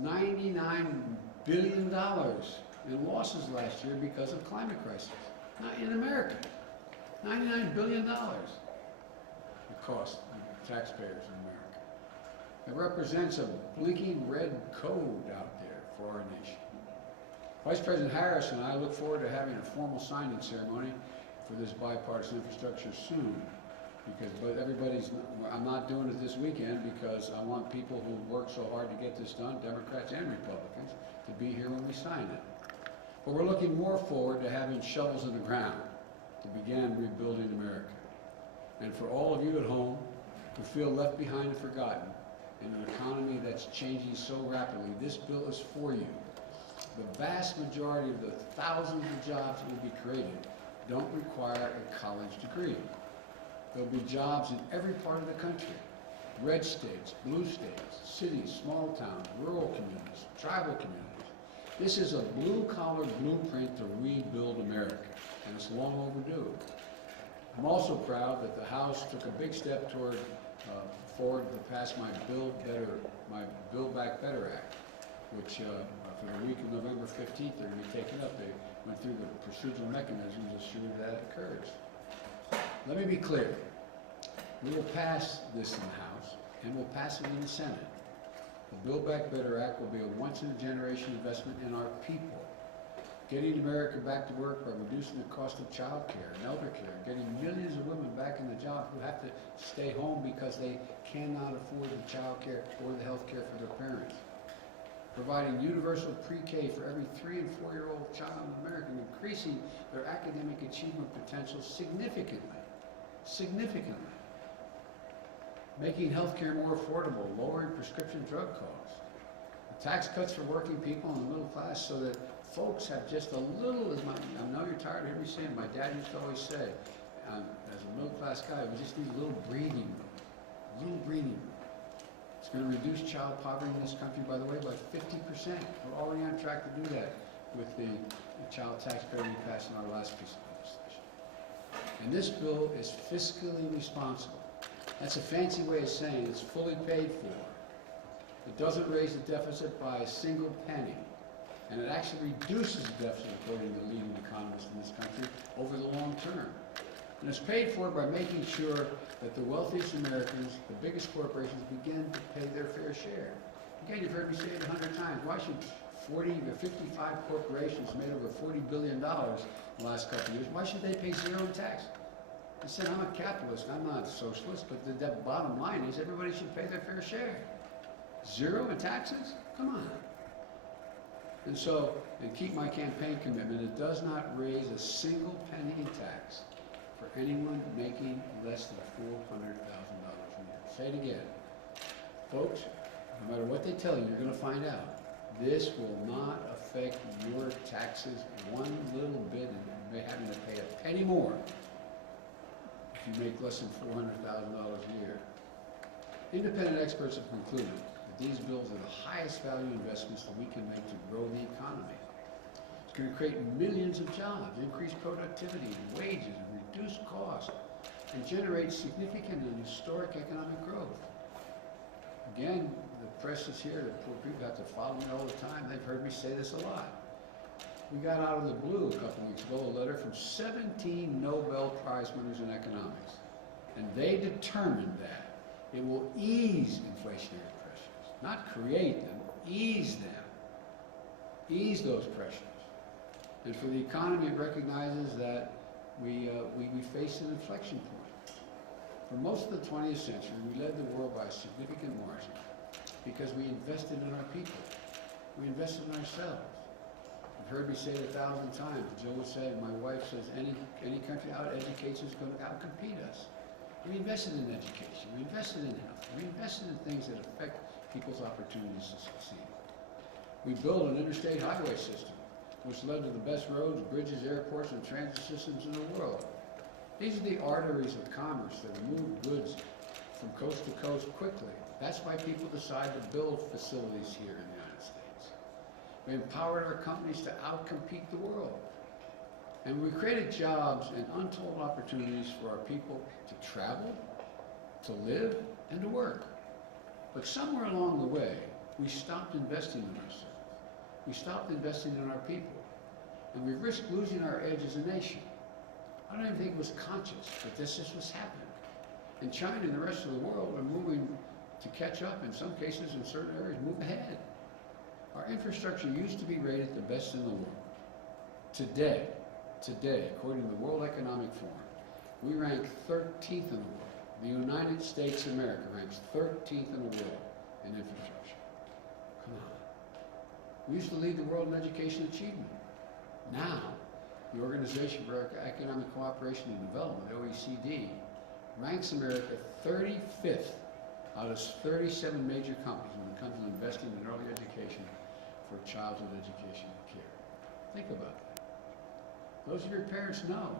$99 billion in losses last year because of climate crisis. Not in America. $99 billion it cost taxpayers in America. It represents a blinking red code out there for our nation. Vice President Harris and I look forward to having a formal signing ceremony for this bipartisan infrastructure soon. But I'm not doing it this weekend because I want people who work so hard to get this done, Democrats and Republicans, to be here when we sign it. But we're looking more forward to having shovels in the ground to begin rebuilding America. And for all of you at home who feel left behind and forgotten in an economy that's changing so rapidly, this bill is for you. The vast majority of the thousands of jobs that will be created don't require a college degree. There'll be jobs in every part of the country. Red states, blue states, cities, small towns, rural communities, tribal communities. This is a blue-collar blueprint to rebuild America, and it's long overdue. I'm also proud that the House took a big step forward to pass my Buildback Better Act, which for the week of November 15th, they're going to be taken up. They went through the procedural mechanisms to ensure that occurs. Let me be clear. We will pass this in the House, and we'll pass it in the Senate. The Buildback Better Act will be a once-in-a-generation investment in our people, getting America back to work by reducing the cost of child care and elder care, getting millions of women back in the job who have to stay home because they cannot afford the child care or the health care for their parents, providing universal pre-K for every 3- and 4-year-old child in America, and increasing their academic achievement potential significantly, making health care more affordable, lowering prescription drug costs, tax cuts for working people and the middle class so that folks have just a little, I know you're tired of hearing me saying, my dad used to always say, as a middle class guy, we just need a little breathing room. It's going to reduce child poverty in this country, by the way, by 50%. We're already on track to do that with the child tax credit we passed in our last piece of legislation. And this bill is fiscally responsible. That's a fancy way of saying it's fully paid for. It doesn't raise the deficit by a single penny. And it actually reduces the deficit, according to the leading economists in this country, over the long term. And it's paid for by making sure that the wealthiest Americans, the biggest corporations, begin to pay their fair share. Again, you've heard me say it 100 times. Why should 40 or 55 corporations made over $40 billion in the last couple of years, why should they pay zero in tax? I said, I'm a capitalist, I'm not a socialist, but the bottom line is everybody should pay their fair share. Zero in taxes? Come on. And so, and keep my campaign commitment, it does not raise a single penny in tax for anyone making less than $400,000 a year. Say it again. Folks, no matter what they tell you, you're going to find out. This will not affect your taxes one little bit, and you may having to pay a penny more if you make less than $400,000 a year. Independent experts have concluded that these bills are the highest value investments that we can make to grow the economy. It's going to create millions of jobs, increase productivity and wages, and reduce costs, and generate significant and historic economic growth. Again, the press is here, the poor people have to follow me all the time. They've heard me say this a lot. We got out of the blue a couple weeks ago a letter from 17 Nobel Prize winners in economics. And they determined that it will ease inflationary pressures, not create them, ease them, ease those pressures. And for the economy, it recognizes that we face an inflection point. For most of the 20th century, we led the world by a significant margin because we invested in our people. We invested in ourselves. You've heard me say it 1,000 times. Jill would say, my wife says, any country out-educates is going to out-compete us. We invested in education. We invested in health. We invested in things that affect people's opportunities to succeed. We built an interstate highway system, which led to the best roads, bridges, airports, and transit systems in the world. These are the arteries of commerce that move goods from coast to coast quickly. That's why people decide to build facilities here in the United States. We empowered our companies to outcompete the world. And we created jobs and untold opportunities for our people to travel, to live, and to work. But somewhere along the way, we stopped investing in ourselves. We stopped investing in our people. And we risked losing our edge as a nation. I don't even think it was conscious, but this is what's happening. And China and the rest of the world are moving to catch up, in some cases, in certain areas, move ahead. Our infrastructure used to be rated the best in the world. Today, according to the World Economic Forum, we rank 13th in the world. The United States of America ranks 13th in the world in infrastructure. Come on. We used to lead the world in education achievement. Now, the Organization for Economic Cooperation and Development, OECD, ranks America 35th out of 37 major companies when it comes to investing in early education for childhood education and care. Think about that. Those of your parents know.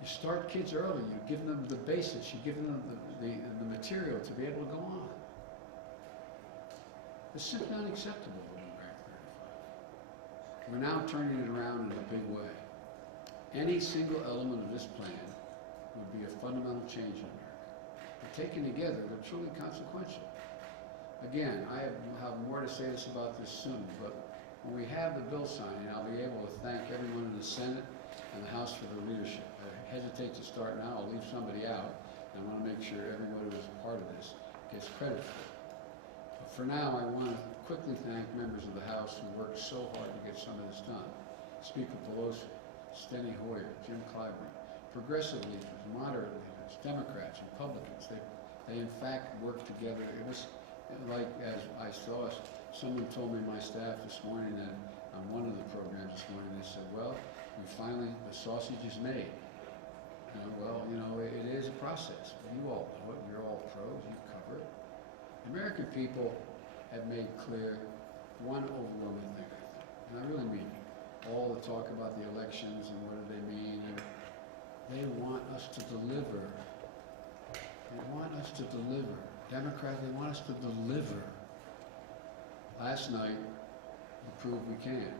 You start kids early, you give them the basis, you give them the material to be able to go on. It's simply unacceptable when we're at 35. We're now turning it around in a big way. Any single element of this plan would be a fundamental change in America. But taken together, they're truly consequential. Again, I will have more to say about this soon, but when we have the bill signing, I'll be able to thank everyone in the Senate and the House for their leadership. I hesitate to start now, I'll leave somebody out, and I want to make sure everybody who's a part of this gets credit for it. But for now, I want to quickly thank members of the House who worked so hard to get some of this done. Speaker Pelosi, Steny Hoyer, Jim Clyburn, progressive leaders, moderate leaders, Democrats, Republicans, they in fact worked together. It was like, as I saw, someone told me, my staff this morning, that on one of the programs this morning, they said, well, the sausage is made. It is a process. You all know it. You're all pros. You cover it. The American people have made clear one overwhelming thing, I think, and I really mean it. All the talk about the elections and what do they mean, they want us to deliver. They want us to deliver. Democrats, they want us to deliver. Last night, we proved we can.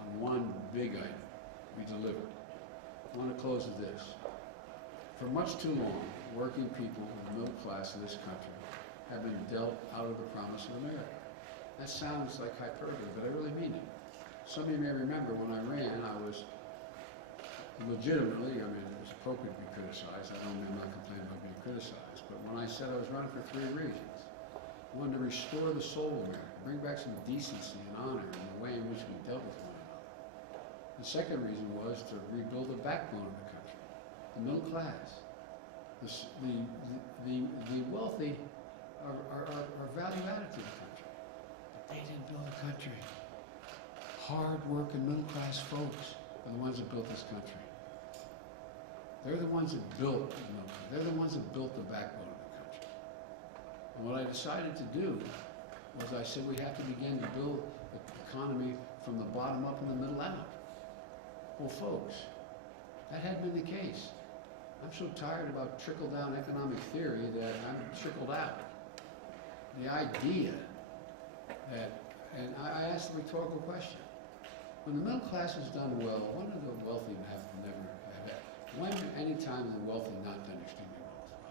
On one big item, we delivered. I want to close with this. For much too long, working people in the middle class of this country have been dealt out of the promise of America. That sounds like hyperbole, but I really mean it. Some of you may remember when I ran, I was legitimately, it was appropriate to be criticized. I'm not complaining about being criticized, but when I said I was running for 3 reasons. I wanted to restore the soul of America, bring back some decency and honor in the way in which we dealt with one another. The second reason was to rebuild the backbone of the country, the middle class. The wealthy are value added to the country, but they didn't build the country. Hard-working middle-class folks are the ones that built this country. They're the ones that built the middle class. They're the ones that built the backbone of the country. And what I decided to do was I said we have to begin to build the economy from the bottom up and the middle out. Well, folks, that hadn't been the case. I'm so tired about trickle-down economic theory that I'm trickled out. The idea that, and I asked a rhetorical question, when the middle class has done well, when do the wealthy have never had that? When, any time, has the wealthy not done extremely well as well?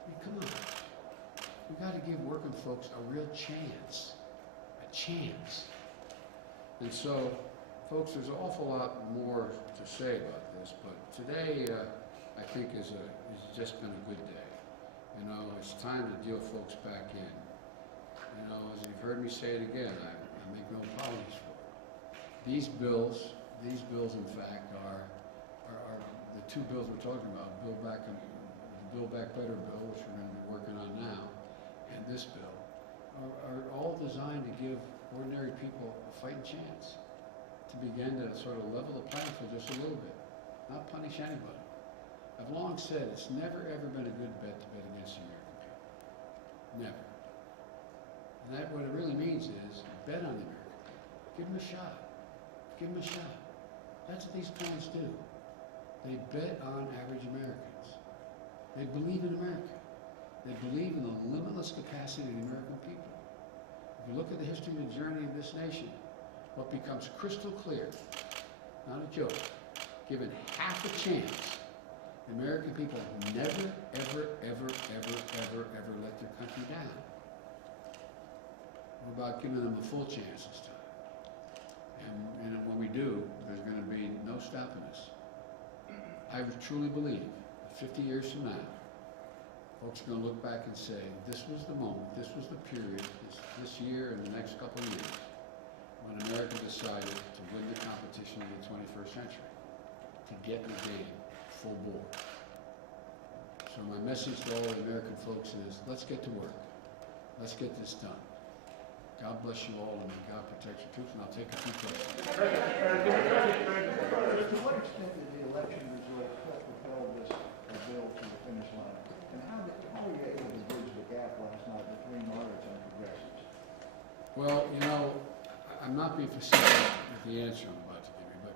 I mean, come on. We've got to give working folks a real chance. A chance. And so, folks, there's an awful lot more to say about this, but today, I think, has just been a good day. It's time to deal folks back in. As you've heard me say it again, I make no apologies for it. These bills, in fact, are the 2 bills we're talking about, the Buildback Better bill, which we're going to be working on now, and this bill, are all designed to give ordinary people a fighting chance to begin to sort of level the playing field just a little bit, not punish anybody. I've long said it's never ever been a good bet to bet against the American people. Never. And that, what it really means is, bet on the American people. Give them a shot. Give them a shot. That's what these plans do. They bet on average Americans. They believe in America. They believe in the limitless capacity of the American people. If you look at the history and journey of this nation, what becomes crystal clear, not a joke, given half a chance, The American people never, ever, ever, ever, ever, ever let their country down. We're about giving them a full chance this time. And when we do, there's going to be no stopping us. I truly believe that 50 years from now, folks are going to look back and say, this was the moment, this was the period, this year and the next couple of years, when America decided to win the competition of the 21st century, to get in the game full bore. So my message to all the American folks is, let's get to work. Let's get this done. God bless you all, and may God protect your troops, and I'll take a few questions. To what extent did the election result help propel this bill to the finish line? And how were you able to bridge the gap last night between moderates and progressives? Well, you know, I'm not being facetious with the answer I'm about to give you, but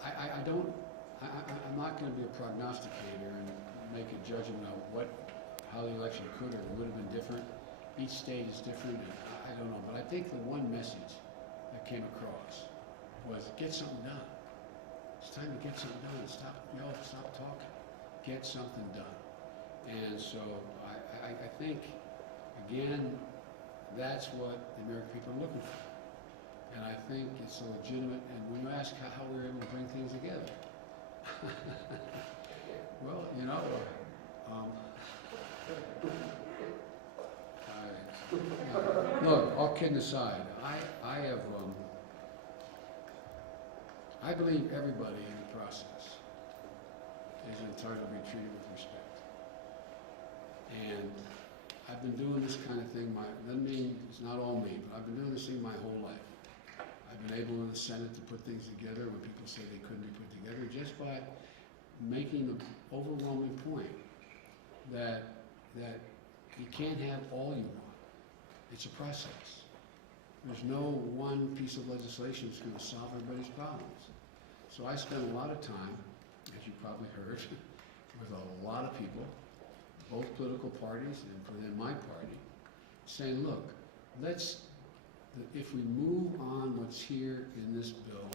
I'm not going to be a prognosticator and make a judgment of how the election could or would have been different. Each state is different, and I don't know. But I think the one message that came across was get something done. It's time to get something done. Stop talking. Get something done. And so I think, again, that's what the American people are looking for. And I think it's a legitimate, and when you ask how we were able to bring things together, well, you know, look, all kidding aside, I believe everybody in the process is entitled to be treated with respect. And I've been doing this kind of thing, doesn't mean it's not all me, but I've been doing this thing my whole life. I've been able in the Senate to put things together when people say they couldn't be put together, just by making the overwhelming point that you can't have all you want. It's a process. There's no one piece of legislation that's going to solve everybody's problems. So I spent a lot of time, as you probably heard, with a lot of people, both political parties and within my party, saying, look, if we move on what's here in this bill,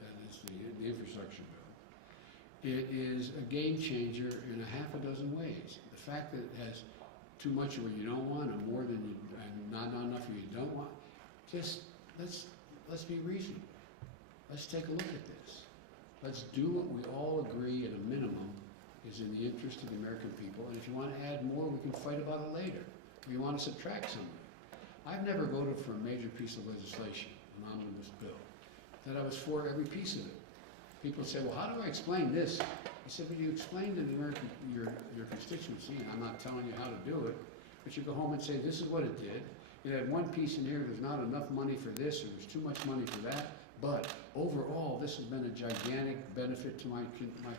that is the infrastructure bill, it is a game changer in a half a dozen ways. The fact that it has too much of what you don't want and more than you, and not enough of what you don't want, just let's be reasonable. Let's take a look at this. Let's do what we all agree at a minimum is in the interest of the American people, and if you want to add more, we can fight about it later. If you want to subtract something. I've never voted for a major piece of legislation, an omnibus bill, that I was for every piece of it. People say, well, how do I explain this? I said, well, you explain to the American, your constituency, and I'm not telling you how to do it, but you go home and say, this is what it did. It had one piece in here, there's not enough money for this, or there's too much money for that, but overall, this has been a gigantic benefit to my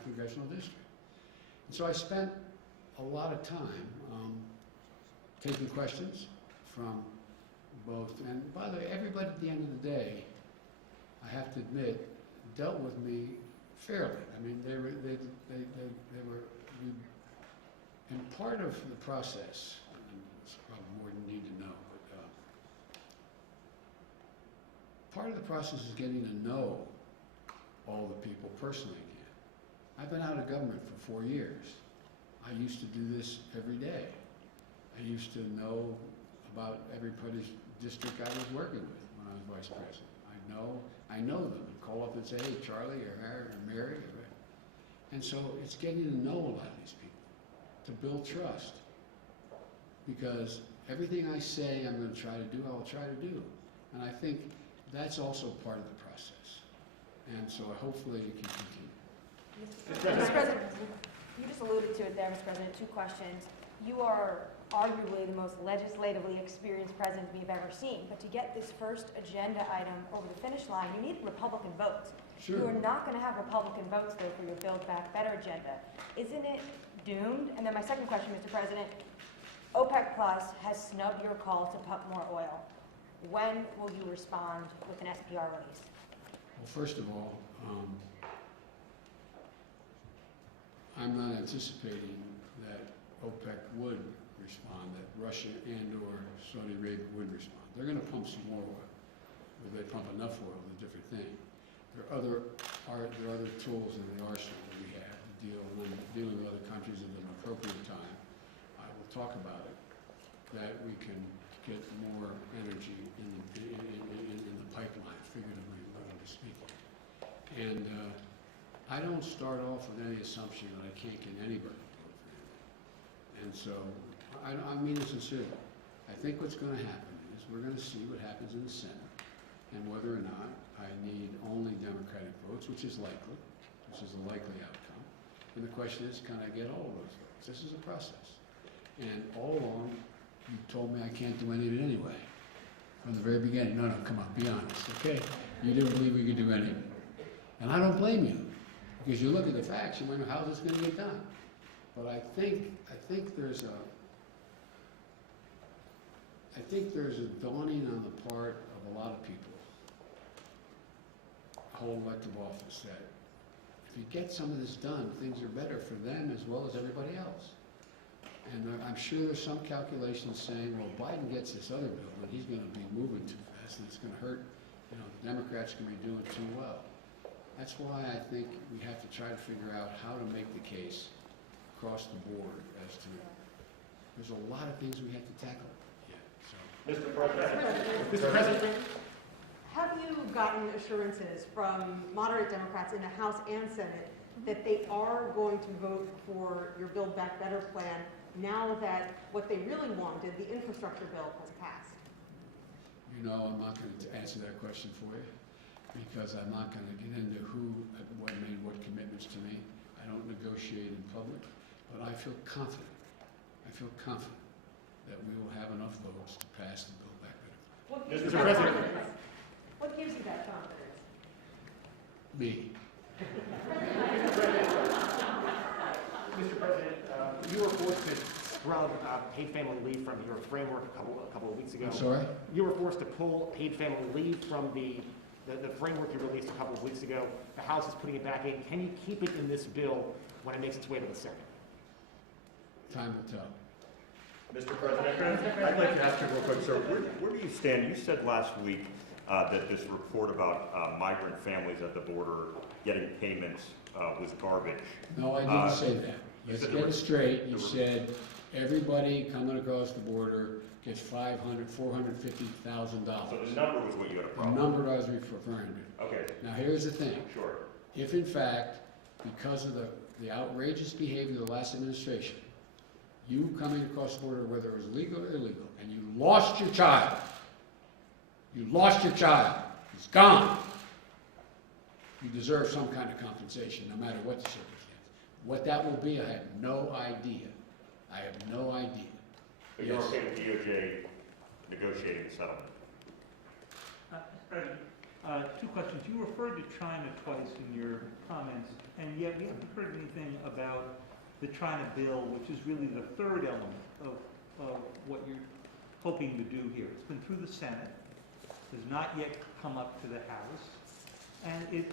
congressional district. And so I spent a lot of time taking questions from both, and by the way, everybody at the end of the day, I have to admit, dealt with me fairly. I mean, they were, and part of the process, and it's probably more than you need to know, but part of the process is getting to know all the people personally again. I've been out of government for 4 years. I used to do this every day. I used to know about everybody's district I was working with when I was vice president. I know them and call up and say, hey, Charlie or Harry or Mary. And so it's getting to know a lot of these people, to build trust. Because everything I say I'm going to try to do, I will try to do. And I think that's also part of the process. And so hopefully it can continue. Mr. President, you just alluded to it there, Mr. President. 2 questions. You are arguably the most legislatively experienced president we've ever seen, but to get this first agenda item over the finish line, you need Republican votes. Sure. You are not going to have Republican votes, though, for your Buildback Better agenda. Isn't it doomed? And then my second question, Mr. President, OPEC Plus has snubbed your call to pump more oil. When will you respond with an SPR release? Well, first of all, I'm not anticipating that OPEC would respond, that Russia and or Saudi Arabia would respond. They're going to pump some more oil. Whether they pump enough oil is a different thing. There are other tools in the arsenal that we have to deal, when I'm dealing with other countries at an appropriate time, I will talk about it, that we can get more energy in the pipeline, figuratively, literally speaking. And I don't start off with any assumption that I can't get anybody to vote for anything. And so, I mean it sincerely. I think what's going to happen is we're going to see what happens in the Senate and whether or not I need only Democratic votes, which is likely, which is a likely outcome. And the question is, can I get all of those votes? This is a process. And all along, you told me I can't do any of it anyway. From the very beginning. No, come on, be honest, okay? You didn't believe we could do any of it. And I don't blame you. Because you look at the facts, you wonder how this is going to get done. But I think there's a dawning on the part of a lot of people, whole elective office, that if you get some of this done, things are better for them as well as everybody else. And I'm sure there's some calculations saying, well, Biden gets this other bill, and he's going to be moving too fast, and it's going to hurt, the Democrats are going to be doing too well. That's why I think we have to try to figure out how to make the case across the board as to, there's a lot of things we have to tackle yet. So. Mr. President. Have you gotten assurances from moderate Democrats in the House and Senate that they are going to vote for your Buildback Better plan now that what they really wanted, the infrastructure bill, has passed? I'm not going to answer that question for you, because I'm not going to get into who made what commitments to me. I don't negotiate in public, but I feel confident that we will have enough votes to pass the Buildback Better plan. What gives you Mr. that President. confidence? What gives you that confidence? Me. Mr. President, you were forced to scrub paid family leave from your framework a couple of weeks ago. I'm sorry? You were forced to pull paid family leave from the framework you released a couple of weeks ago. The House is putting it back in. Can you keep it in this bill when it makes its way to the Senate? Time will tell. Mr. President, I'd like to ask you real quick, sir, where do you stand? You said last week that this report about migrant families at the border getting payments was garbage. No, I didn't say that. Let's get it straight. You said everybody coming across the border gets $450,000. So the number was what you had a The problem number I was referring to. Okay, Now here's the thing. sure. If in fact, because of the outrageous behavior of the last administration, you coming across the border, whether it was legal or illegal, and you lost your child, he's gone, you deserve some kind of compensation, no matter what the circumstance. What that will be, I have no idea. But you're okay with DOJ negotiating the settlement? President, two questions. You referred to China twice in your comments, and yet we haven't heard anything about the China bill, which is really the third element of what you're hoping to do here. It's been through the Senate, has not yet come up to the House, and it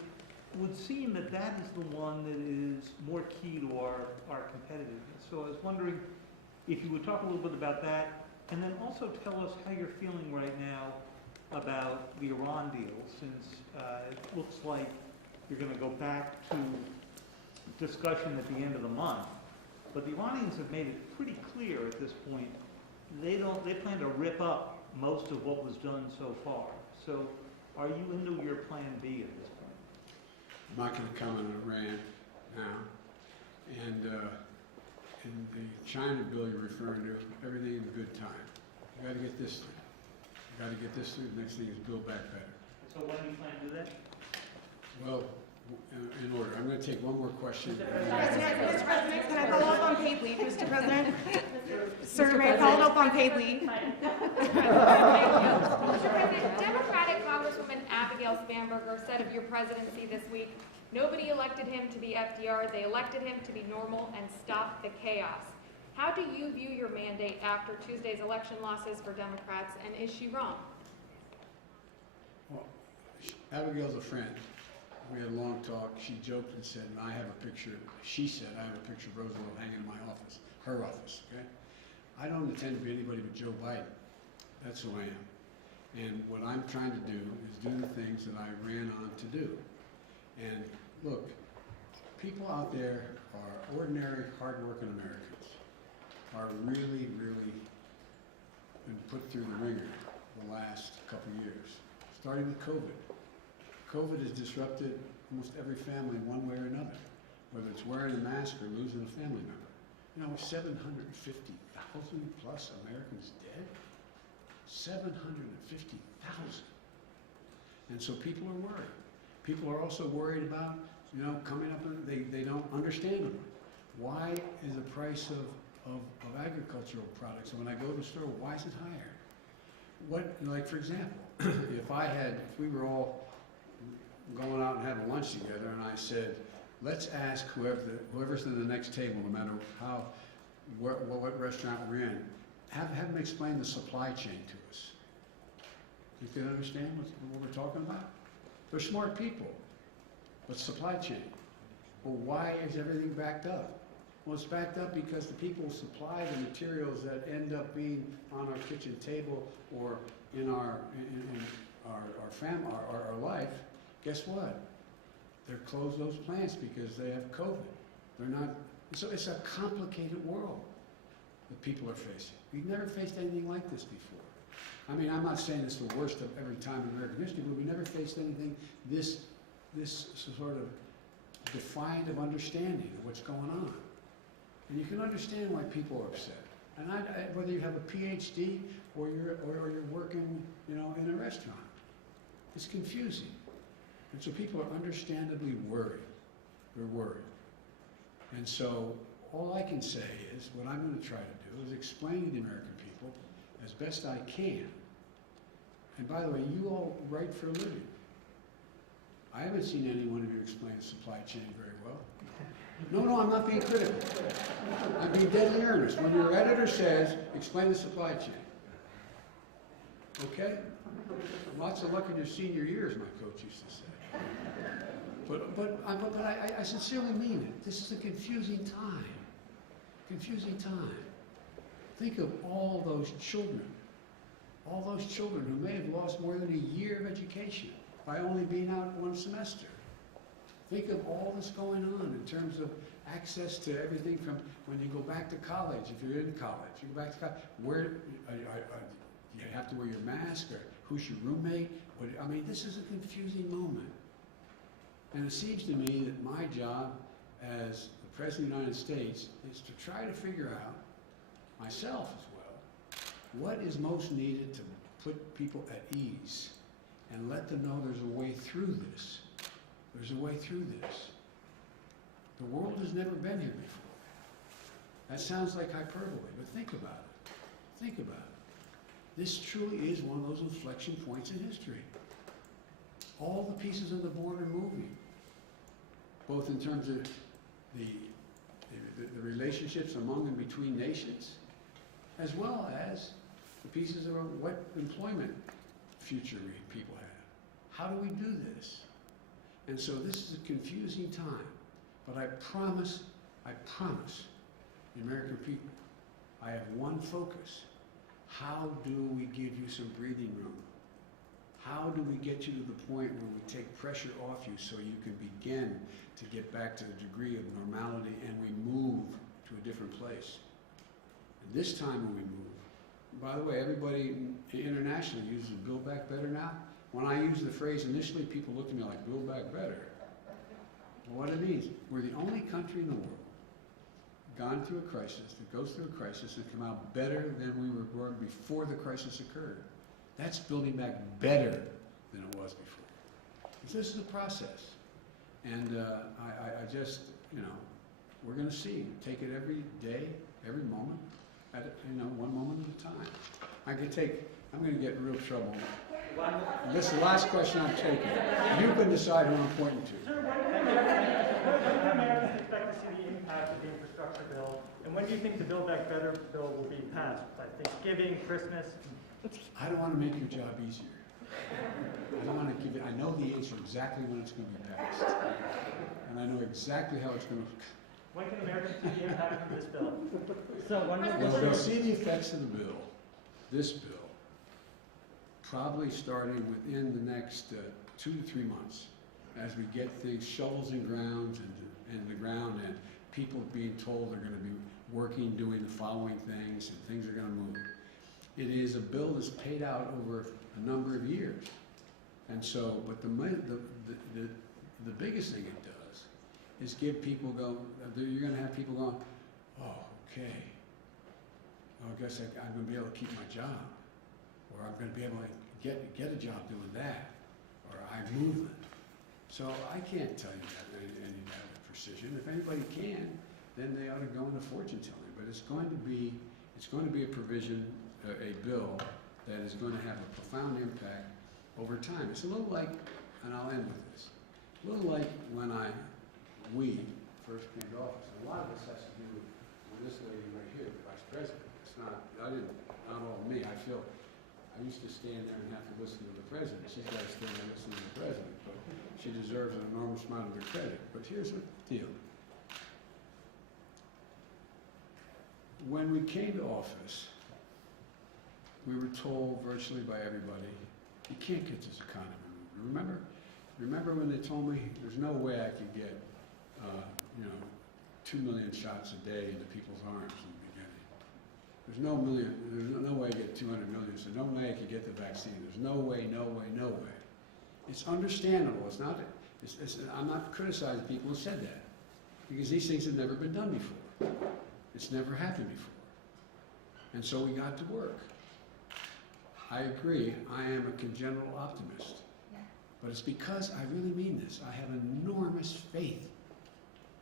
would seem that that is the one that is more key to our competitiveness. So I was wondering if you would talk a little bit about that, and then also tell us how you're feeling right now about the Iran deal, since it looks like you're going to go back to discussion at the end of the month. But the Iranians have made it pretty clear at this point they plan to rip up most of what was done so far. So are you into your plan B at this point? I'm not going to comment on Iran now. And in the China bill you're referring to, everything in good time. You got to get this through. The next thing is Build Back Better. So when do you plan to do that? Well, in order. I'm going to take one more question. Mr. President, can I follow up on paid leave, Mr. President? Sir, may I follow up on paid leave? Mr. President, Democratic Congresswoman Abigail Spanberger said of your presidency this week, nobody elected him to be FDR, they elected him to be normal and stop the chaos. How do you view your mandate after Tuesday's election losses for Democrats, and is she wrong? Well, Abigail's a friend. We had a long talk. She joked and said, and I have a picture, she said, I have a picture of Roosevelt hanging in my office, her office, okay? I don't intend to be anybody but Joe Biden. That's who I am. And what I'm trying to do is do the things that I ran on to do. And look, people out there are ordinary, hardworking Americans, are really, really been put through the ringer the last couple of years, starting with COVID. COVID has disrupted almost every family in one way or another, whether it's wearing a mask or losing a family member. You know, 750,000 plus Americans dead? 750,000. And so people are worried. People are also worried about, you know, coming up, and they don't understand them. Why is the price of agricultural products, and when I go to the store, why is it higher? What, like for example, if we were all going out and having lunch together, and I said, let's ask whoever's in the next table, no matter what restaurant we're in, have them explain the supply chain to us. You can understand what we're talking about? They're smart people, but supply chain. Well, why is everything backed up? Well, it's backed up because the people supply the materials that end up being on our kitchen table or in our life. Guess what? They're closed those plants because they have COVID. They're not. So it's a complicated world that people are facing. We've never faced anything like this before. I mean, I'm not saying it's the worst of every time in American history, but we never faced anything this sort of defiant of understanding of what's going on. And you can understand why people are upset. And whether you have a PhD or you're working, you know, in a restaurant, it's confusing. And so people are understandably worried. They're worried. And so all I can say is what I'm going to try to do is explain to the American people as best I can. And by the way, you all write for a living. I haven't seen any one of you explain the supply chain very well. No, I'm not being critical. I'm being deadly earnest. When your editor says, explain the supply chain. Okay? Lots of luck in your senior years, my coach used to say. But I sincerely mean it. This is a confusing time. Confusing time. Think of all those children who may have lost more than a year of education by only being out one semester. Think of all that's going on in terms of access to everything from when you go back to college, if you're in college, you go back to college, where you have to wear your mask, or who's your roommate? I mean, this is a confusing moment. And it seems to me that my job as the President of the United States is to try to figure out, myself as well, what is most needed to put people at ease and let them know there's a way through this. There's a way through this. The world has never been here before. That sounds like hyperbole, but think about it. Think about it. This truly is one of those inflection points in history. All the pieces of the board are moving, both in terms of the relationships among and between nations, as well as the pieces of what employment future people have. How do we do this? And so this is a confusing time, but I promise the American people, I have one focus. How do we give you some breathing room? How do we get you to the point where we take pressure off you so you can begin to get back to the degree of normality and we move to a different place? And this time when we move, by the way, everybody internationally uses Buildback Better now. When I use the phrase initially, people look at me like, Buildback Better. Well, what it means, we're the only country in the world gone through a crisis, that goes through a crisis and come out better than we were before the crisis occurred. That's building back better than it was before. This is a process. And I just, you know, we're going to see. Take it every day, every moment, one moment at a time. I'm going to get in real trouble. This is the last question I'm taking. You can decide who I'm pointing to. Sir, when do Americans expect to see the impact of the infrastructure bill? And when do you think the Build Back Better bill will be passed? By Thanksgiving, Christmas? I don't want to make your job easier. I don't want to give it. I know the answer exactly when it's going to be passed. And I know exactly how it's going to. When can Americans see the impact of this bill? So when Well, they'll see the effects of the bill, this bill, probably starting within the next 2 to 3 months. as we get things, shovels and grounds and the ground, and people being told they're gonna be working, doing the following things, and things are gonna move. It is a bill that's paid out over a number of years. And so, but the biggest thing it does is give people you're gonna have people going, oh, okay, well, I guess I'm gonna be able to keep my job, or I'm gonna be able to get a job doing that, or I'm moving. So I can't tell you that any of that with precision. If anybody can, then they ought to go into fortune telling. But it's going to be a provision, a bill that is going to have a profound impact over time. It's a little like, and I'll end with this, a little like when we first came to office. And a lot of this has to do with this lady right here, the vice president. It's not all me. I used to stand there and have to listen to the president. She's got to stand there and listen to the president, but she deserves an enormous amount of the credit. But here's the deal. When we came to office, we were told virtually by everybody, you can't get this economy moving. Remember when they told me there's no way I could get, 2 million shots a day into people's arms in the beginning. There's no way I get 200 million, so no way I could get the vaccine. There's no way, no way, no way. It's understandable. I'm not criticizing people who said that, because these things have never been done before. It's never happened before. And so we got to work. I agree, I am a congenital optimist. But it's because I really mean this. I have enormous faith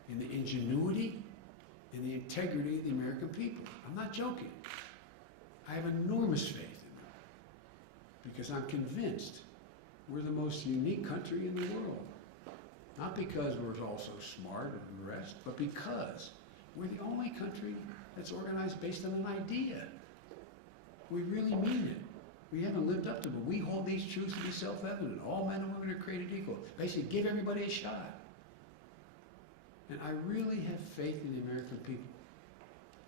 in the ingenuity and the integrity of the American people. I'm not joking. I have enormous faith in them, because I'm convinced we're the most unique country in the world. Not because we're all so smart and the rest, but because we're the only country that's organized based on an idea. We really mean it. We haven't lived up to it. We hold these truths to be self-evident. All men and women are created equal. Basically, give everybody a shot. And I really have faith in the American people.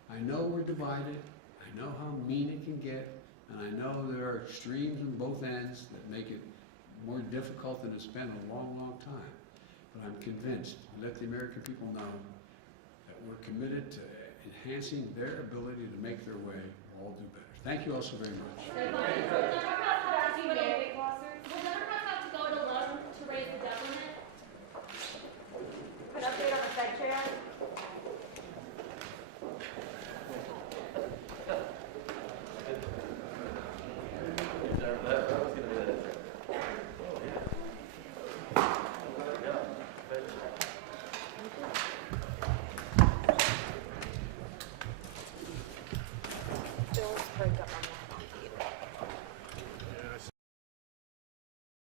I know we're divided. I know how mean it can get. And I know there are extremes on both ends that make it more difficult than it's been a long, long time. But I'm convinced, let the American people know that we're committed to enhancing their ability to make their way all do better. Thank you all so very much. Will Democrats have to go it alone to raise the debt limit? An update on the Fed chair?